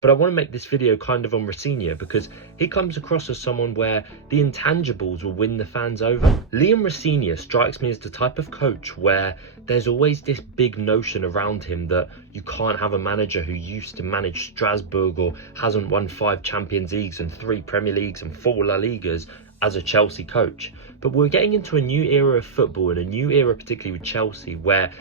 But I want to make this video kind of on Rosenior because he comes across as someone where the intangibles will win the fans over. Liam Rosenior strikes me as the type of coach where there's always this big notion around him that you can't have a manager who used to manage Strasbourg or hasn't won 5 Champions Leagues and 3 Premier Leagues and 4 La Ligas as a Chelsea coach. But we're getting into a new era of football, and a new era particularly with Chelsea, where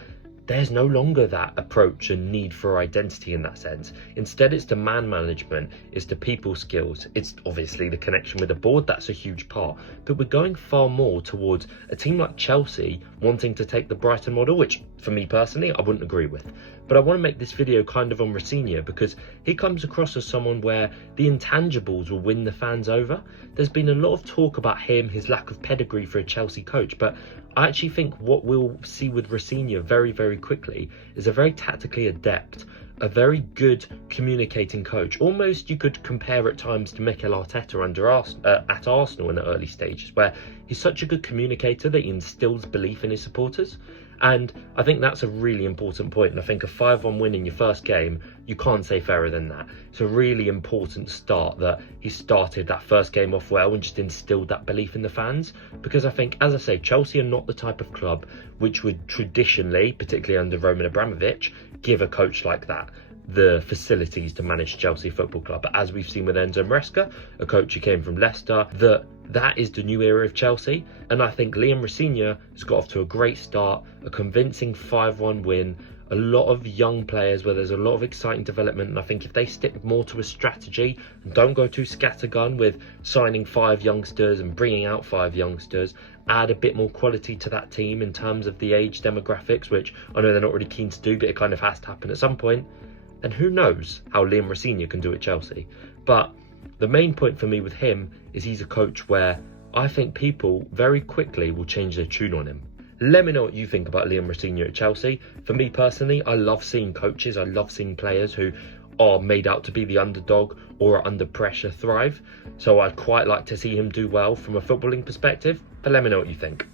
there's no longer that approach and need for identity in that sense. Instead, it's the man management, it's the people skills, it's obviously the connection with the board, that's a huge part. But we're going far more towards a team like Chelsea wanting to take the Brighton model, which for me personally, I wouldn't agree with. But I want to make this video kind of on Rosenior because he comes across as someone where the intangibles will win the fans over. There's been a lot of talk about him, his lack of pedigree for a Chelsea coach, but I actually think what we'll see with Rosenior very, very quickly is a very tactically adept, a very good communicating coach. Almost you could compare at times to Mikel Arteta at Arsenal in the early stages, where he's such a good communicator that he instills belief in his supporters. And I think that's a really important point. And I think a 5-1 win in your first game, you can't say fairer than that. It's a really important start that he started that first game off well and just instilled that belief in the fans. Because I think, as I say, Chelsea are not the type of club which would traditionally, particularly under Roman Abramovich, give a coach like that the facilities to manage Chelsea Football Club. But as we've seen with Enzo Maresca, a coach who came from Leicester, that is the new era of Chelsea. And I think Liam Rosenior has got off to a great start, a convincing 5-1 win, a lot of young players where there's a lot of exciting development. And I think if they stick more to a strategy and don't go too scattergun with signing 5 youngsters and bringing out 5 youngsters, add a bit more quality to that team in terms of the age demographics, which I know they're not really keen to do, but it kind of has to happen at some point. And who knows how Liam Rosenior can do at Chelsea. But the main point for me with him is he's a coach where I think people very quickly will change their tune on him. Let me know what you think about Liam Rosenior at Chelsea. For me personally, I love seeing coaches, I love seeing players who are made out to be the underdog or are under pressure thrive. So I'd quite like to see him do well from a footballing perspective. But let me know what you think.